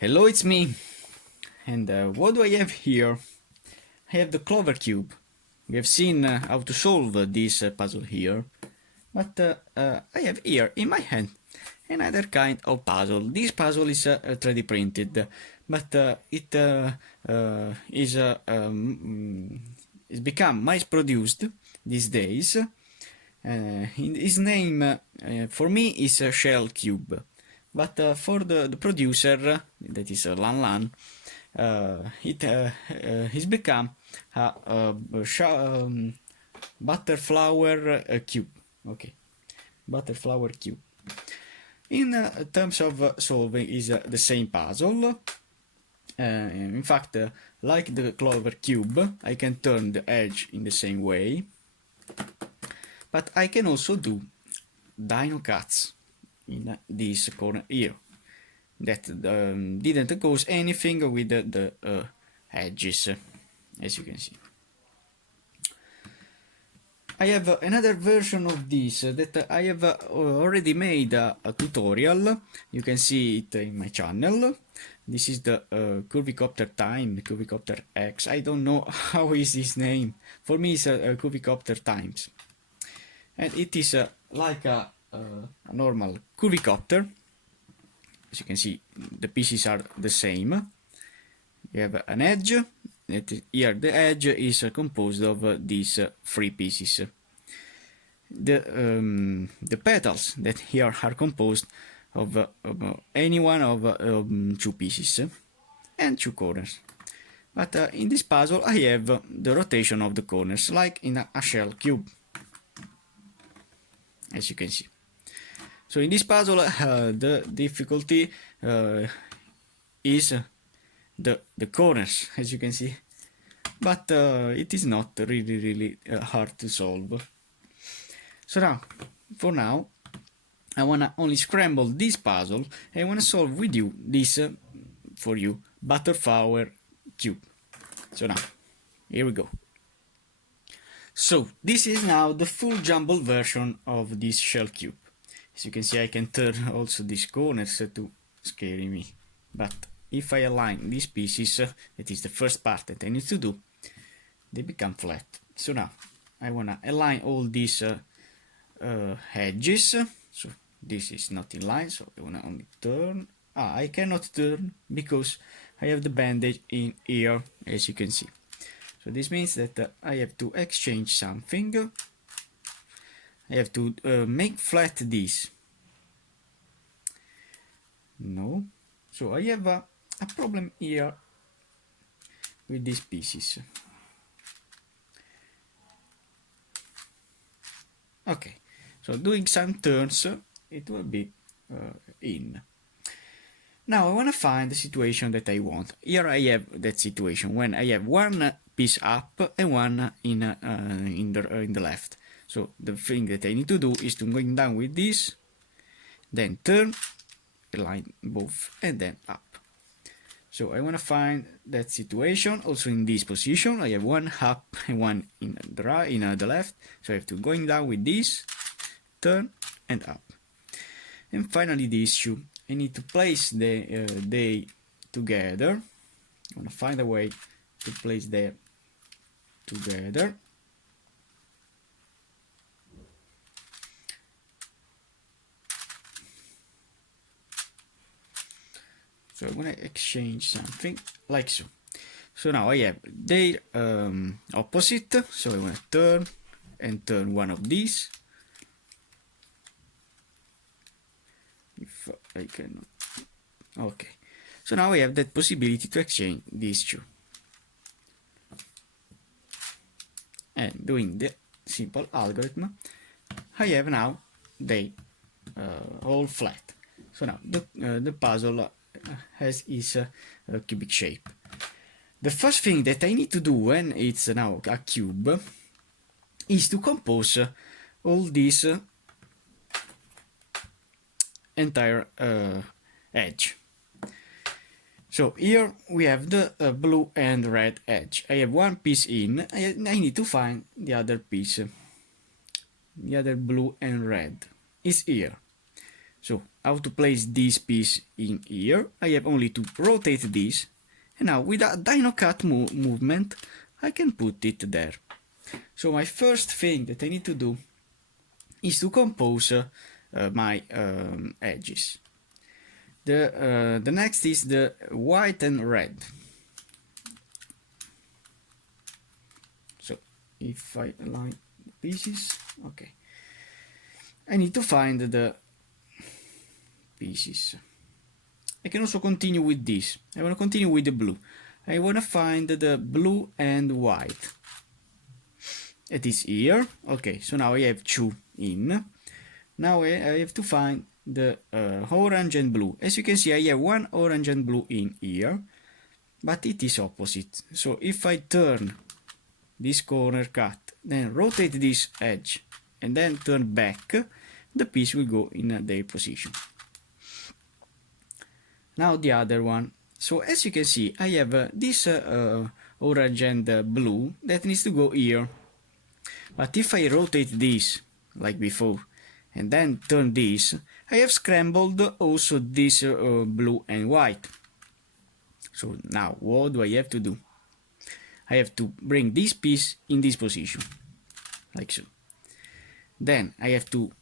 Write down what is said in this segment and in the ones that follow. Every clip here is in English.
Hello, it's me. And what do I have here? I have the Clover Cube. We have seen how to solve this puzzle here. But I have here in my hand another kind of puzzle. This puzzle is 3D printed, but it is become mass produced these days. His name for me is Shell Cube. But for the producer, that is Lan Lan, it has become a Butterflower cube. Okay, Butterflower cube. In terms of solving, is the same puzzle. In fact, like the Clover cube, I can turn the edge in the same way, but I can also do dino cuts in this corner here that didn't cause anything with the edges, as you can see. I have another version of this that I have already made a tutorial. You can see it in my channel. This is the Curvicopter Time, Curvicopter X. I don't know how is this name. For me it's Curvicopter Times. And it is like a normal curvicopter. As you can see, the pieces are the same. You have an edge. Here the edge is composed of these three pieces. The petals that here are composed of any one of two pieces and two corners. But in this puzzle I have the rotation of the corners, like in a shell cube, as you can see. So in this puzzle the difficulty is the corners, as you can see, but it is not really hard to solve. So now, for now, I wanna only scramble this puzzle and I wanna solve with you this for you Butterflower cube. So now, here we go. So this is now the full jumbled version of this shell cube. As you can see, I can turn also these corners to scare me, but if I align these pieces, that is the first part that I need to do, they become flat. So now I wanna align all these edges. So this is not in line, so I wanna only turn. I cannot turn because I have the bandage in here, as you can see. So this means that I have to exchange something. I have to make flat this. No. So I have a problem here with these pieces. Okay. So doing some turns, it will be in. Now I want to find the situation that I want. Here I have that situation when I have one piece up and one in the left. So the thing that I need to do is to going down with this, then turn, align both, and then up. So I want to find that situation. Also in this position, I have one up and one in the right, in the left. So I have to going down with this, turn, and up. And finally these two. I need to place they together. I want to find a way to place them together. So I'm gonna exchange something like so. So now I have their opposite. So I want to turn and turn one of these. If I cannot. Okay. So now I have that possibility to exchange these two. And doing the simple algorithm, I have now they all flat. So now the puzzle has its cubic shape. The first thing that I need to do when it's now a cube is to compose all these entire edge. So here we have the blue and red edge. I have one piece in, I need to find the other piece. The other blue and red is here. So how to place this piece in here? I have only to rotate this, and now with a dino cut movement I can put it there. So my first thing that I need to do is to compose my edges. The next is the white and red. So if I align the pieces, okay, I need to find the pieces. I can also continue with this. I want to continue with the blue. I want to find the blue and white. It is here. Okay, so now I have two in. Now I have to find the orange and blue. As you can see, I have one orange and blue in here, but it is opposite. So if I turn this corner cut, then rotate this edge, and then turn back, the piece will go in their position. Now the other one. So as you can see, I have this orange and blue that needs to go here. But if I rotate this, like before, and then turn this, I have scrambled also this blue and white. So now what do I have to do? I have to bring this piece in this position, like so. Then I have to,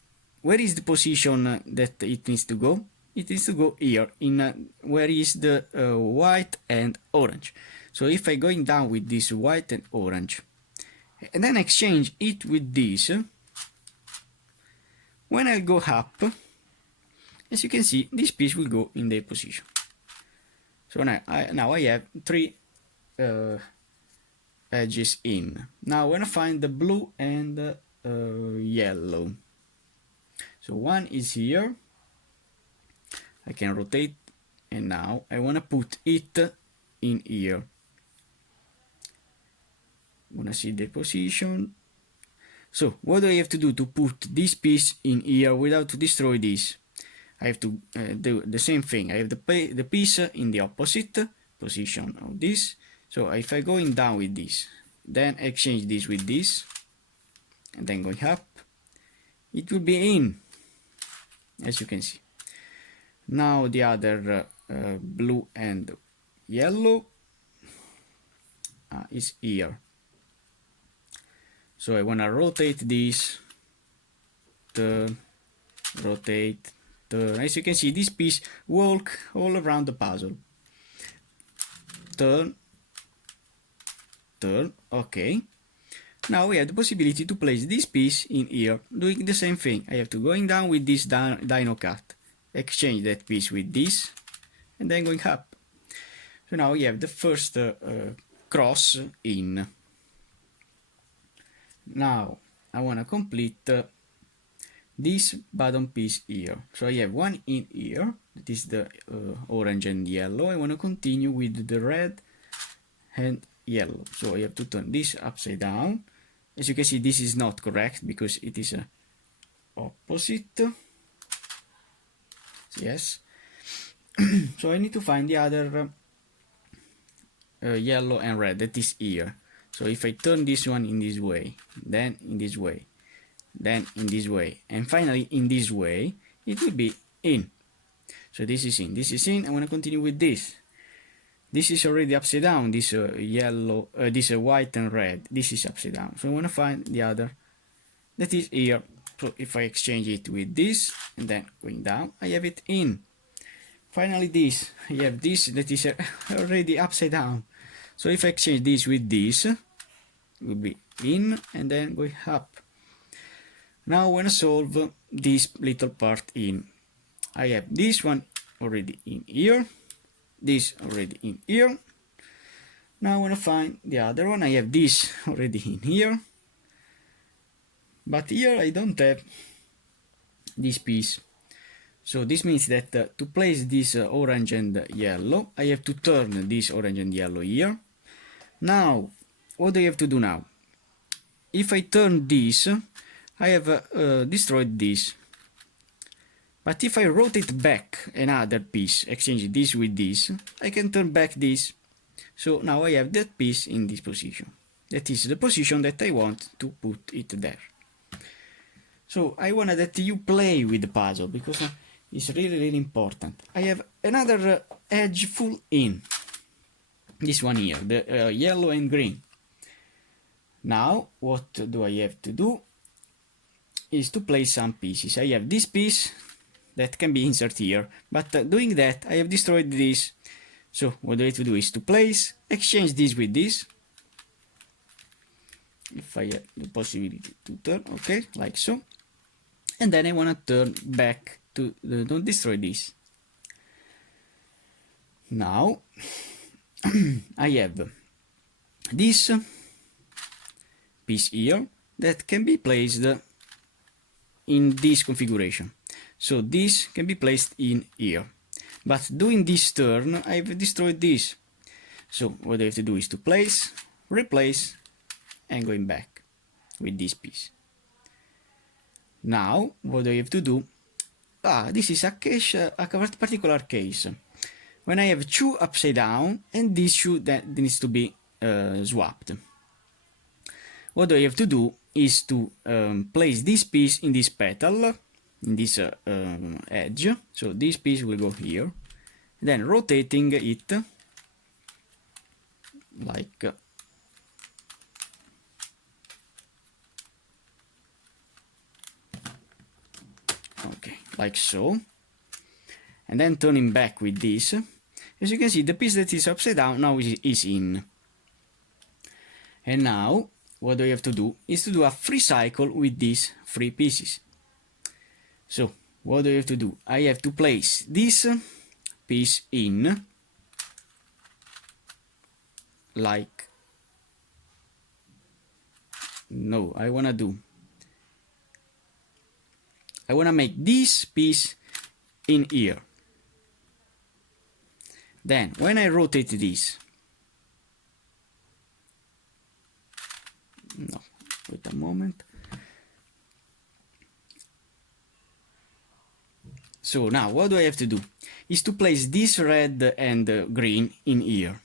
where is the position that it needs to go? It needs to go here, in where is the white and orange. So if I going down with this white and orange, and then exchange it with this, when I go up, as you can see, this piece will go in their position. So now I have three edges in. Now when I find the blue and yellow, so one is here, I can rotate, and now I want to put it in here. Wanna see the position. So what do I have to do to put this piece in here without to destroy this? I have to do the same thing. I have the piece in the opposite position of this. So if I going down with this, then exchange this with this, and then going up, it will be in, as you can see. Now the other blue and yellow is here. So I want to rotate this, turn, rotate, turn. As you can see, this piece walk all around the puzzle. Turn, turn, okay. Now we have the possibility to place this piece in here, doing the same thing. I have to going down with this dino cut, exchange that piece with this, and then going up. So now we have the first cross in. Now I want to complete this bottom piece here. So I have one in here, that is the orange and yellow. I want to continue with the red and yellow. So I have to turn this upside down. As you can see, this is not correct because it is opposite. Yes. So I need to find the other yellow and red that is here. So if I turn this one in this way, then in this way, then in this way, and finally in this way, it will be in. So this is in, this is in. I want to continue with this. This is already upside down, this yellow, this white and red, this is upside down. So I want to find the other that is here. So if I exchange it with this, and then going down, I have it in. Finally this, I have this that is already upside down. So if I exchange this with this, it will be in, and then going up. Now I want to solve this little part in. I have this one already in here, this already in here. Now I want to find the other one. I have this already in here, but here I don't have this piece. So this means that to place this orange and yellow, I have to turn this orange and yellow here. Now, what do I have to do now? If I turn this, I have destroyed this. But if I rotate back another piece, exchange this with this, I can turn back this. So now I have that piece in this position. That is the position that I want to put it there. So I want that you play with the puzzle, because is really important. I have another edge full in. This one here, the yellow and green. Now, what do I have to do? Is to place some pieces. I have this piece that can be inserted here, but doing that, I have destroyed this. So what I have to do is to place, exchange this with this. If I have the possibility to turn, okay, like so. And then I want to turn back to, don't destroy this. Now, I have this piece here that can be placed in this configuration. So this can be placed in here. But doing this turn, I've destroyed this. So what I have to do is to place, replace, and going back with this piece. Now, what I have to do? This is a case, a particular case. When I have two upside down, and this shoe that needs to be swapped. What I have to do is to place this piece in this petal, in this edge. So this piece will go here, then rotating it like okay, like so, and then turning back with this. As you can see, the piece that is upside down now is in. And now what I have to do is to do a free cycle with these three pieces. So what do I have to do? I have to place this piece in, like, no, I wanna make this piece in here. Then when I rotate this, no, wait a moment. So now what do I have to do? Is to place this red and green in here.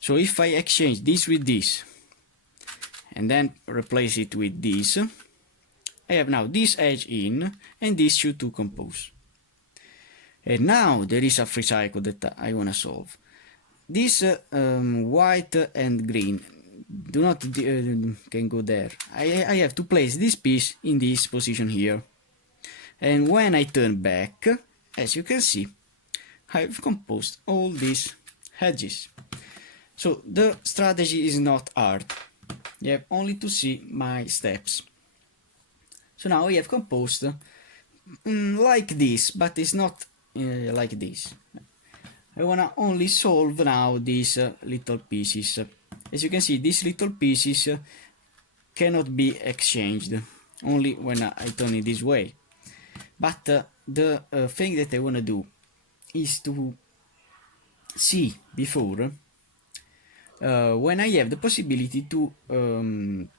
So if I exchange this with this, and then replace it with this, I have now this edge in, and this should to compose. And now there is a free cycle that I want to solve. This white and green do not can go there. I have to place this piece in this position here. And when I turn back, as you can see, I've composed all these edges. So the strategy is not hard. You have only to see my steps. So now I have composed like this, but it's not like this. I wanna only solve now these little pieces. As you can see, these little pieces cannot be exchanged, only when I turn it this way. But the thing that I wanna do is to see before when I have the possibility to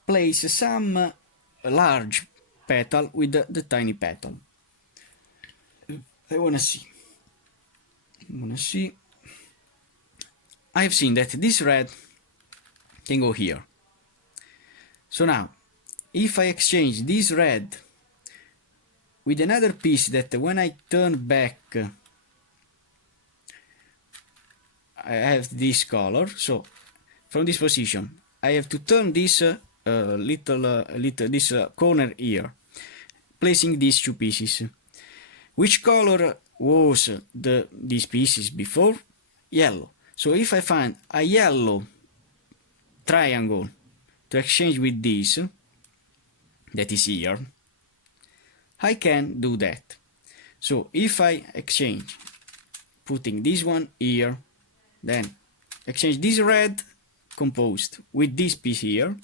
place some large petal with the tiny petal. I wanna see. I've seen that this red can go here. So now, if I exchange this red with another piece that when I turn back, I have this color. So from this position, I have to turn this this corner here, placing these two pieces. Which color was these pieces before? Yellow. So if I find a yellow triangle to exchange with this, that is here, I can do that. So if I exchange, putting this one here, then exchange this red composed with this piece here,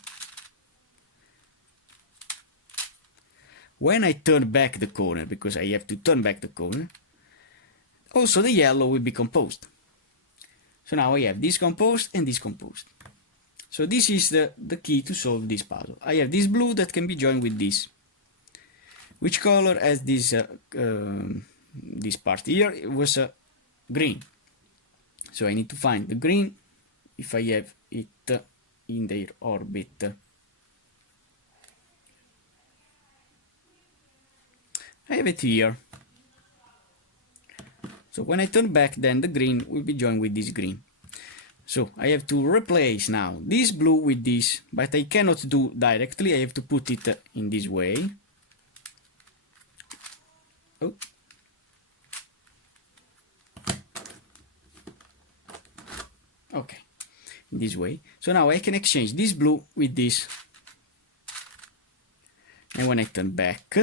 when I turn back the corner, because I have to turn back the corner, also the yellow will be composed. So now I have this composed and this composed. So this is the key to solve this puzzle. I have this blue that can be joined with this. Which color has this this part here? It was green. So I need to find the green if I have it in their orbit. I have it here. So when I turn back, then the green will be joined with this green. So I have to replace now this blue with this, but I cannot do directly. I have to put it in this way. Oh. Okay, in this way. So now I can exchange this blue with this. And when I turn back,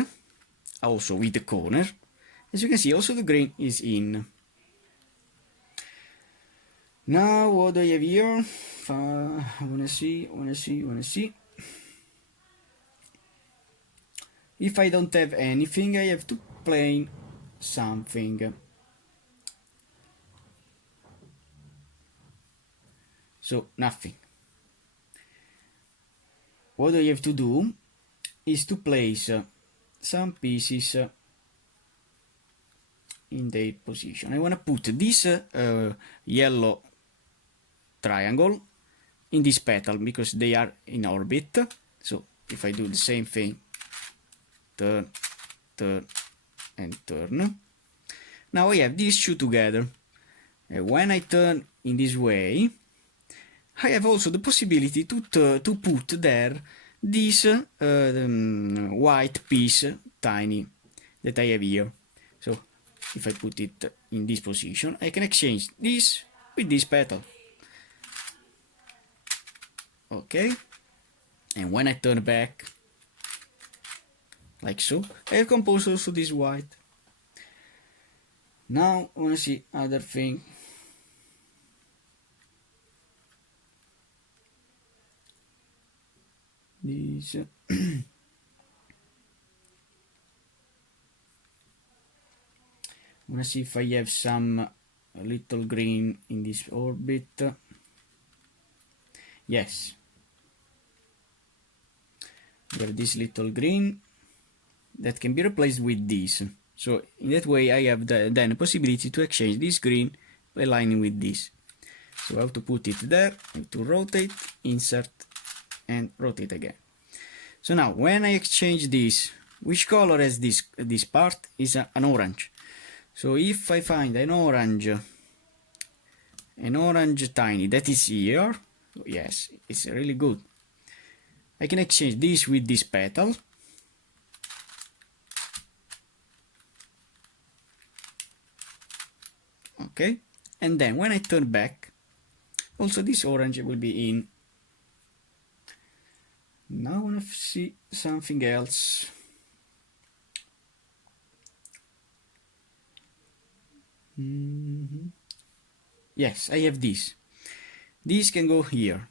also with the corner, as you can see, also the green is in. Now what do I have here? I wanna see. If I don't have anything, I have to play something. So nothing. What I have to do is to place some pieces in their position. I want to put this yellow triangle in this petal because they are in orbit. So if I do the same thing, turn, turn, and turn, now I have these two together. And when I turn in this way, I have also the possibility to put there this white piece, tiny, that I have here. So if I put it in this position, I can exchange this with this petal. Okay, and when I turn back, like so, I have composed also this white. Now I want to see other thing. This I want to see if I have some little green in this orbit. Yes, we have this little green that can be replaced with this. So in that way I have then a possibility to exchange this green by aligning with this. So I have to put it there, I have to rotate, insert, and rotate again. So now when I exchange this, which color has this part is an orange. So if I find an orange tiny that is here, yes, it's really good. I can exchange this with this petal. Okay, and then when I turn back, also this orange will be in. Now I want to see something else. Yes, I have this. This can go here,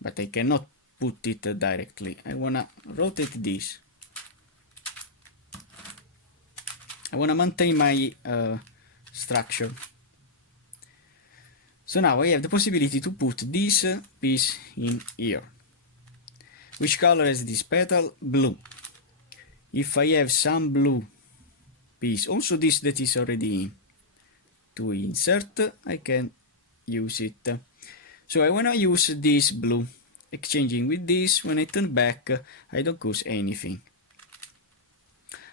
but I cannot put it directly. I want to rotate this. I want to maintain my structure. So now I have the possibility to put this piece in here. Which color is this petal? Blue. If I have some blue piece, also this that is already in, to insert, I can use it. So I want to use this blue, exchanging with this. When I turn back, I don't cause anything.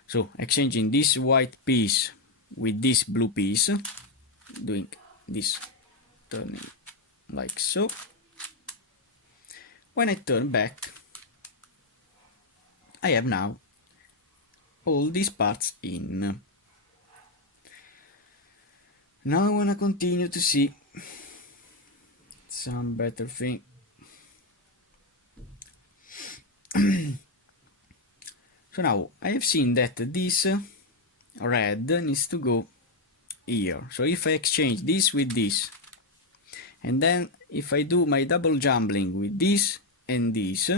So exchanging this white piece with this blue piece, doing this, turning like so. When I turn back, I have now all these parts in. Now I want to continue to see some better thing. So now I have seen that this red needs to go here. So if I exchange this with this, and then if I do my double jumbling with this and this,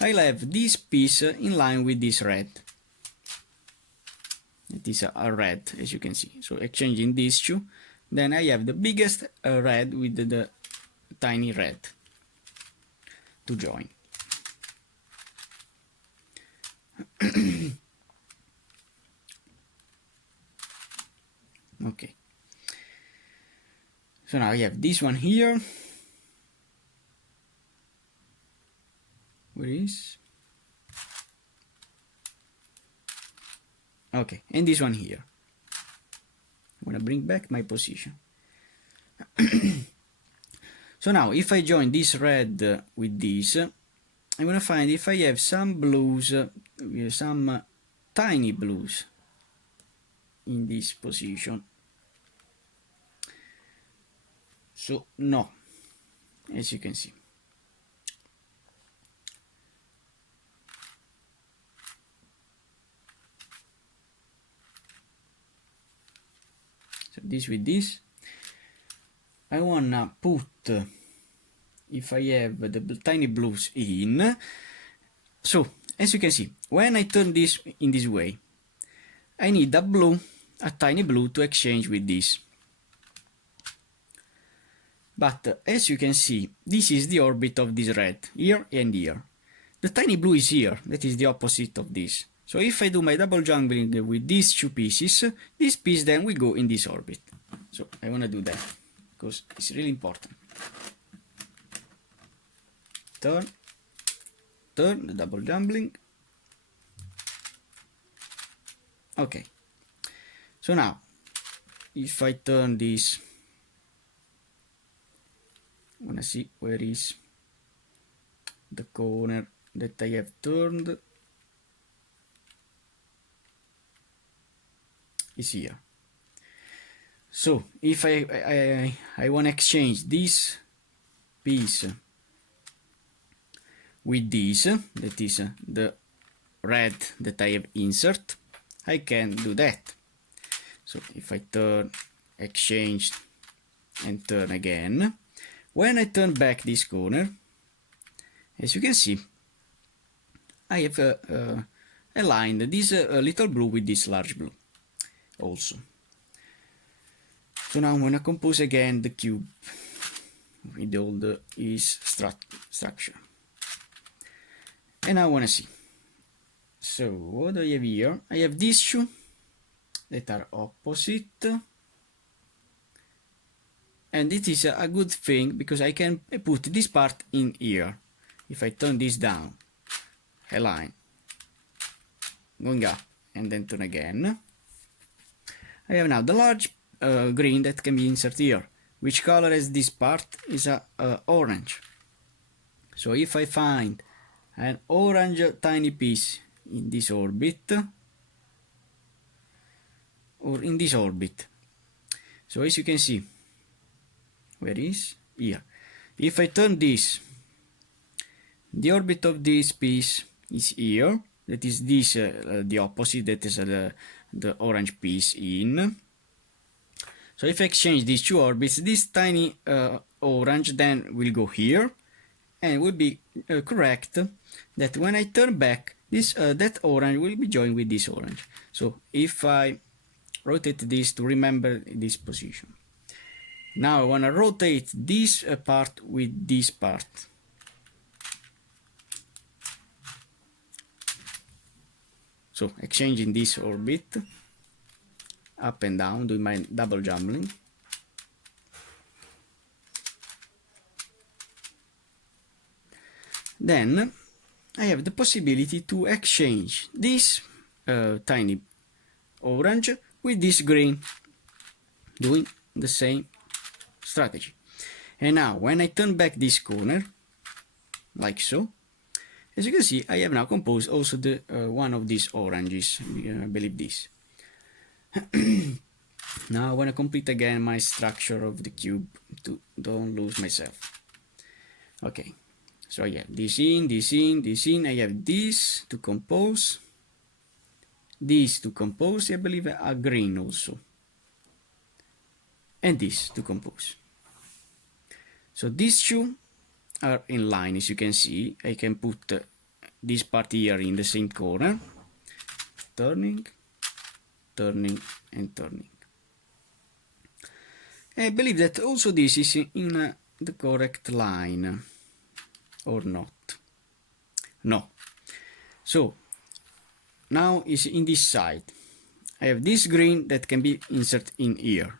I'll have this piece in line with this red. It is a red, as you can see. So exchanging these two, then I have the biggest red with the tiny red to join. Okay. So now I have this one here. Where is? Okay, and this one here. I'm gonna bring back my position. So now if I join this red with this, I'm gonna find if I have some blues, some tiny blues in this position. So no, as you can see. So this with this, I wanna put, if I have the tiny blues in, so as you can see, when I turn this in this way, I need a blue, a tiny blue to exchange with this. But as you can see, this is the orbit of this red, here and here. The tiny blue is here, that is the opposite of this. So if I do my double juggling with these two pieces, this piece then will go in this orbit. So I want to do that, because it's really important. Turn, the double juggling. Okay. So now, if I turn this, I want to see where is the corner that I have turned. Is here. So if I want to exchange this piece with this, that is the red that I have insert, I can do that. So if I turn, exchange, and turn again, when I turn back this corner, as you can see, I have aligned this little blue with this large blue also. So now I'm going to compose again the cube with all the structure. And I want to see. So what do I have here? I have these two that are opposite. And it is a good thing because I can put this part in here. If I turn this down, align, going up, and then turn again, I have now the large green that can be inserted here. Which color is this part? Is orange. So if I find an orange tiny piece in this orbit, or in this orbit, so as you can see, where is here? If I turn this, the orbit of this piece is here. That is this, the opposite. That is the orange piece in. So if I exchange these two orbits, this tiny orange then will go here, and will be correct that when I turn back, this that orange will be joined with this orange. So if I rotate this to remember this position. Now I want to rotate this part with this part. So exchanging this orbit, up and down, doing my double juggling. Then I have the possibility to exchange this tiny orange with this green, doing the same strategy. And now when I turn back this corner, like so, as you can see, I have now composed also the one of these oranges, I believe this. Now I want to complete again my structure of the cube to don't lose myself. Okay, so I have this in, this in, this in, I have this to compose, this to compose, I believe a green also, and this to compose. So these two are in line, as you can see. I can put this part here in the same corner, turning, turning, and turning. I believe that also this is in the correct line, or not. No. So now is in this side. I have this green that can be inserted in here.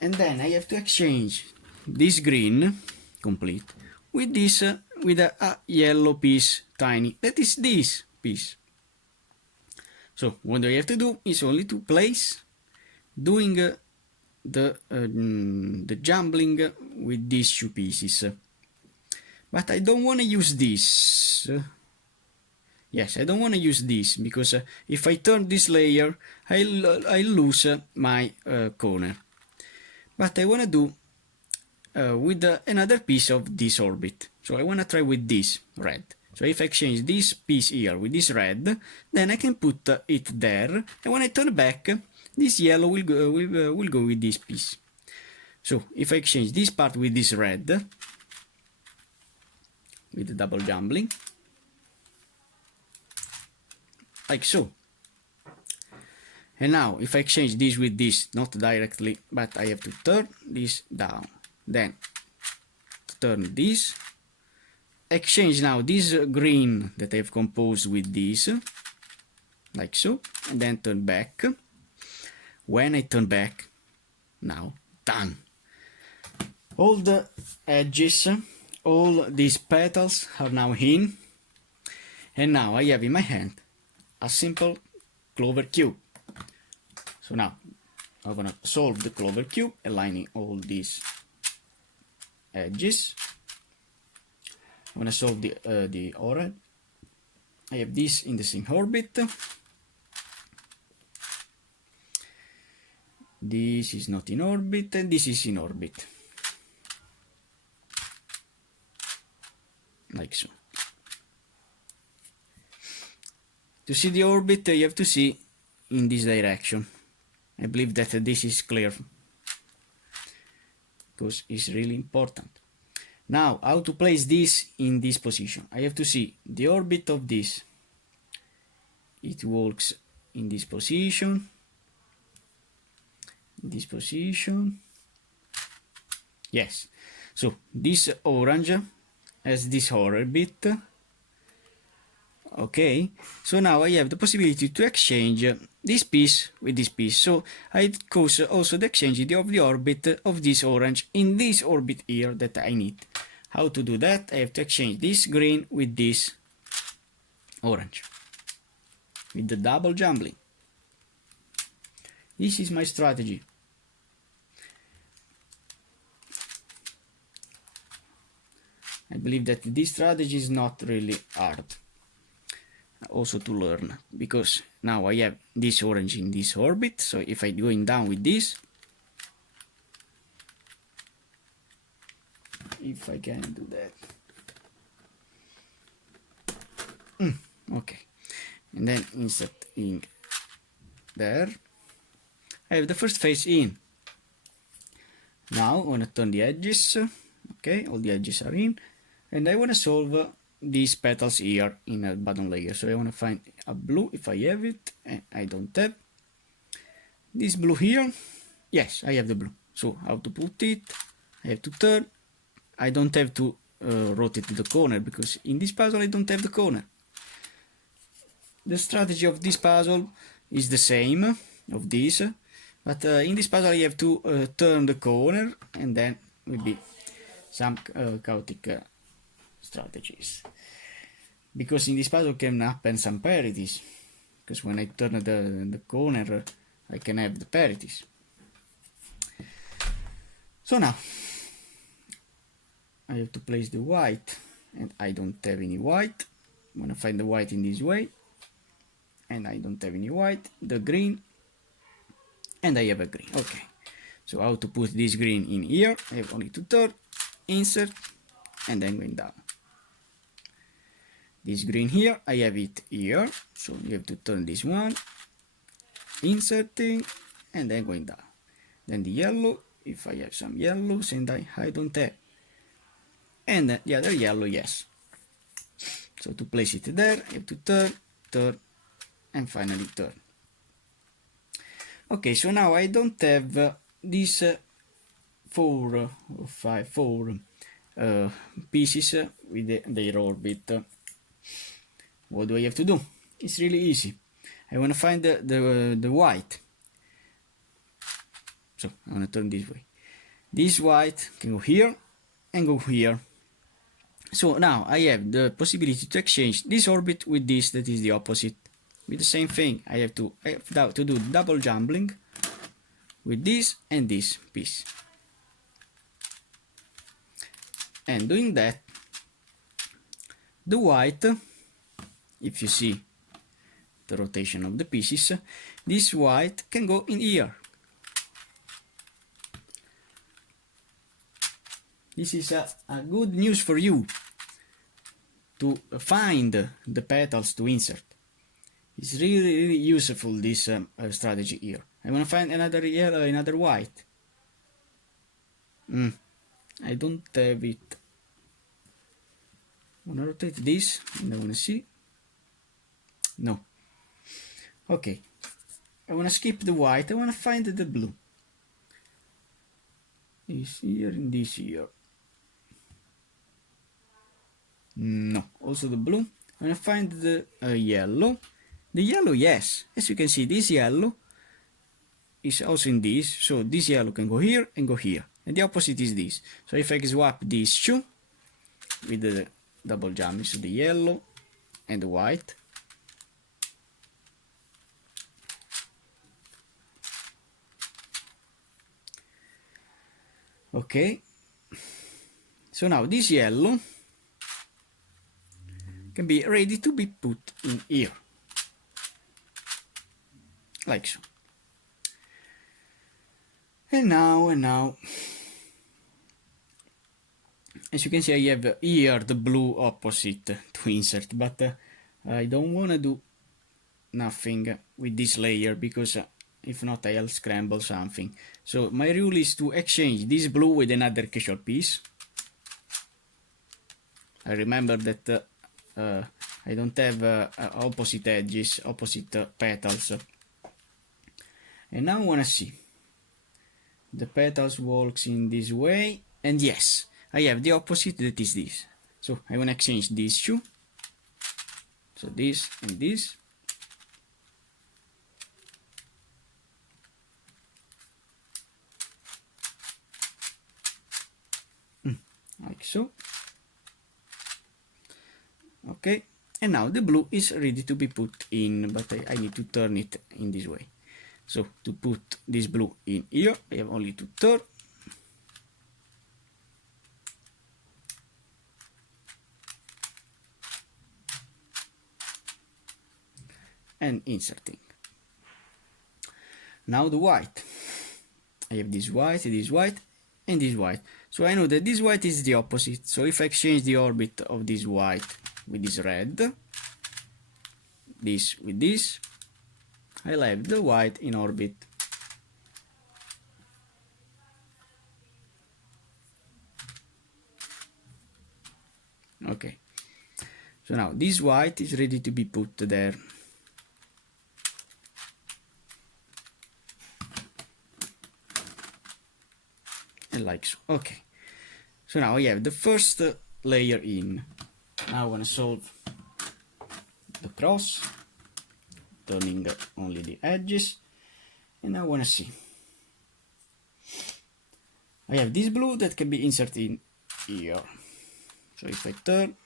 And then I have to exchange this green complete with this with a yellow piece, tiny, that is this piece. So what I have to do is only to place doing the jumbling with these two pieces. But I don't want to use this. Yes, I don't want to use this because if I turn this layer, I'll lose my corner. But I want to do with another piece of this orbit. So I want to try with this red. So if I exchange this piece here with this red, then I can put it there. And when I turn back, this yellow will go with this piece. So if I exchange this part with this red, with the double jumbling, like so. And now if I exchange this with this, not directly, but I have to turn this down, then turn this, exchange now this green that I've composed with this, like so, and then turn back. When I turn back, now done. All the edges, all these petals are now in, and now I have in my hand a simple Clover Cube. So now I'm gonna solve the Clover Cube, aligning all these edges. I'm gonna solve the orange. I have this in the same orbit. This is not in orbit, and this is in orbit. Like so. To see the orbit, you have to see in this direction. I believe that this is clear, because it's really important. Now, how to place this in this position? I have to see the orbit of this. It works in this position. This position. Yes. So this orange has this orbit. Okay. So now I have the possibility to exchange this piece with this piece. So I cause also the exchange of the orbit of this orange in this orbit here that I need. How to do that? I have to exchange this green with this orange with the double jumbling. This is my strategy. I believe that this strategy is not really hard also to learn, because now I have this orange in this orbit. So if I'm going down with this, if I can do that, okay, and then insert in there, I have the first face in. Now I want to turn the edges. Okay, all the edges are in, and I want to solve these petals here in a bottom layer. So I want to find a blue if I have it, and I don't have this blue here. Yes, I have the blue. So how to put it? I have to turn. I don't have to rotate to the corner, because in this puzzle I don't have the corner. The strategy of this puzzle is the same of this, but in this puzzle I have to turn the corner, and then will be some chaotic strategies, because in this puzzle can happen some parities, because when I turn the corner I can have the parities. So now I have to place the white, and I don't have any white. I'm gonna find the white in this way, and I don't have any white. The green, and I have a green. Okay, so how to put this green in here? I have only to turn, insert, and then going down. This green here, I have it here, so you have to turn this one, inserting, and then going down. Then the yellow, if I have some yellows, and I don't have, and the other yellow, yes. So to place it there, I have to turn, and finally turn. Okay, so now I don't have these four pieces with their orbit. What do I have to do? It's really easy. I want to find the white. So I want to turn this way. This white can go here and go here. So now I have the possibility to exchange this orbit with this that is the opposite. With the same thing, I have to do double jumbling. with this and this piece. And doing that, the white, if you see the rotation of the pieces, this white can go in here. This is a good news for you to find the petals to insert. It's really useful, this strategy here. I want to find another yellow, another white. I don't have it. I want to rotate this and I want to see. No. Okay. I want to skip the white. I want to find the blue. Is here and this here. No. Also the blue. I want to find the yellow. The yellow, yes. As you can see, this yellow is also in this. So this yellow can go here and go here. And the opposite is this. So if I swap these two with the double jump, so the yellow and the white. Okay. So now this yellow can be ready to be put in here. Like so. And now, as you can see, I have here the blue opposite to insert, but I don't want to do nothing with this layer, because if not I'll scramble something. So my rule is to exchange this blue with another casual piece. I remember that I don't have opposite edges, opposite petals. And now I want to see. The petals walks in this way, and yes, I have the opposite, that is this. So I want to exchange these two. So this and this. Like so. Okay, and now the blue is ready to be put in, but I need to turn it in this way. So to put this blue in here, I have only to turn. And inserting. Now the white. I have this white, and this white. So I know that this white is the opposite. So if I exchange the orbit of this white with this red, this with this, I'll have the white in orbit. Okay. So now this white is ready to be put there. And like so. Okay. So now I have the first layer in. Now I want to solve the cross, turning only the edges, and I want to see. I have this blue that can be inserted in here. So if I turn,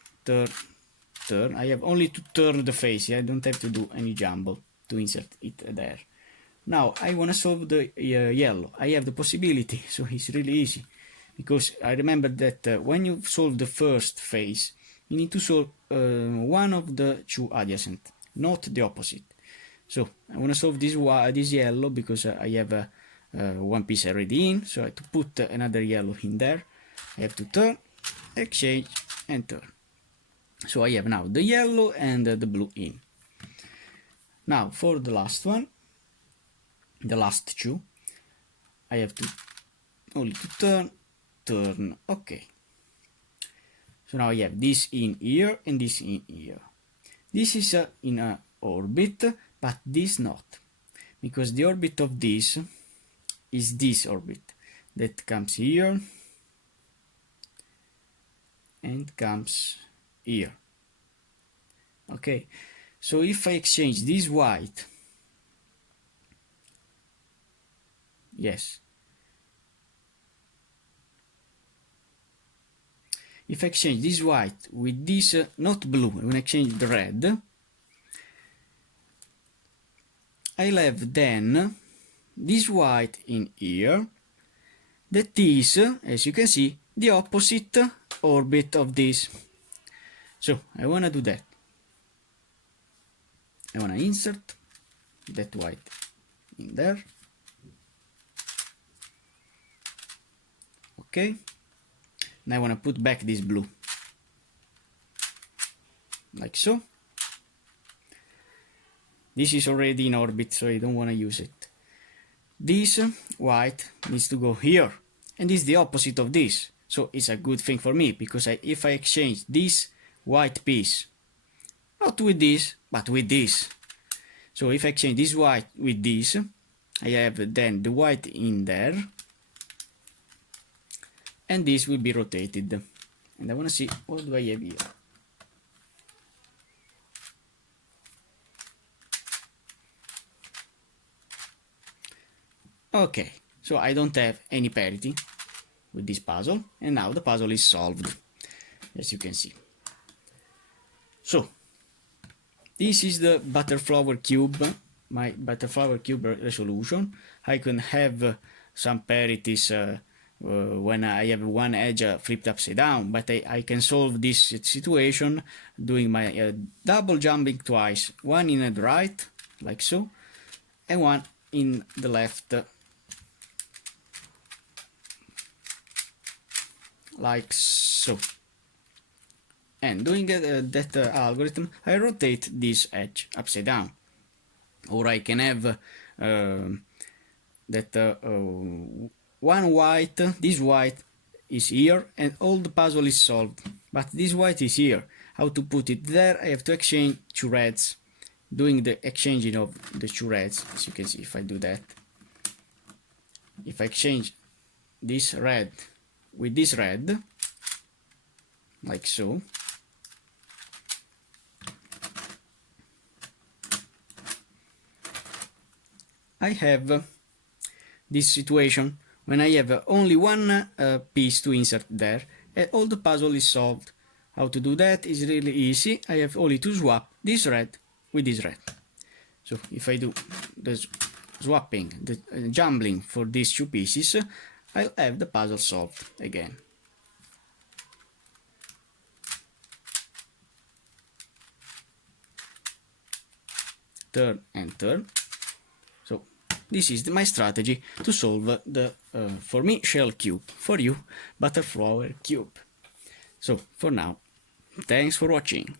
I have only to turn the face. I don't have to do any jumble to insert it there. Now I want to solve the yellow. I have the possibility, so it's really easy, because I remember that when you solve the first face, you need to solve one of the two adjacent, not the opposite. So I want to solve this yellow, because I have one piece already in, so I have to put another yellow in there. I have to turn, exchange, and turn. So I have now the yellow and the blue in. Now for the last one, the last two, I have to only to turn, okay. So now I have this in here and this in here. This is in a orbit, but this not, because the orbit of this is this orbit that comes here and comes here. Okay, so if I exchange this white, yes, if I exchange this white with this not blue, when I exchange the red, I'll have then this white in here, that is, as you can see, the opposite orbit of this. So I want to do that. I want to insert that white in there. Okay. Now I want to put back this blue. Like so. This is already in orbit, so I don't want to use it. This white needs to go here, and this is the opposite of this. So it's a good thing for me, because if I exchange this white piece, not with this, but with this. So if I exchange this white with this, I have then the white in there, and this will be rotated. And I want to see, what do I have here? Okay, so I don't have any parity with this puzzle, and now the puzzle is solved, as you can see. So, this is the Butterflower Cube, my Butterflower Cube resolution. I can have some parities when I have one edge flipped upside down, but I can solve this situation doing my double jumping twice, one in the right, like so, and one in the left, like so. And doing that algorithm, I rotate this edge upside down. Or I can have that one white, this white is here, and all the puzzle is solved. But this white is here. How to put it there? I have to exchange two reds. Doing the exchanging of the two reds, as you can see, if I do that. If I exchange this red with this red, like so, I have this situation when I have only one piece to insert there, and all the puzzle is solved. How to do that is really easy. I have only to swap this red with this red. So if I do the swapping, the jumbling for these two pieces, I'll have the puzzle solved again. Turn and turn. So this is my strategy to solve the, for me, shell cube, for you, Butterflower cube. So for now, thanks for watching.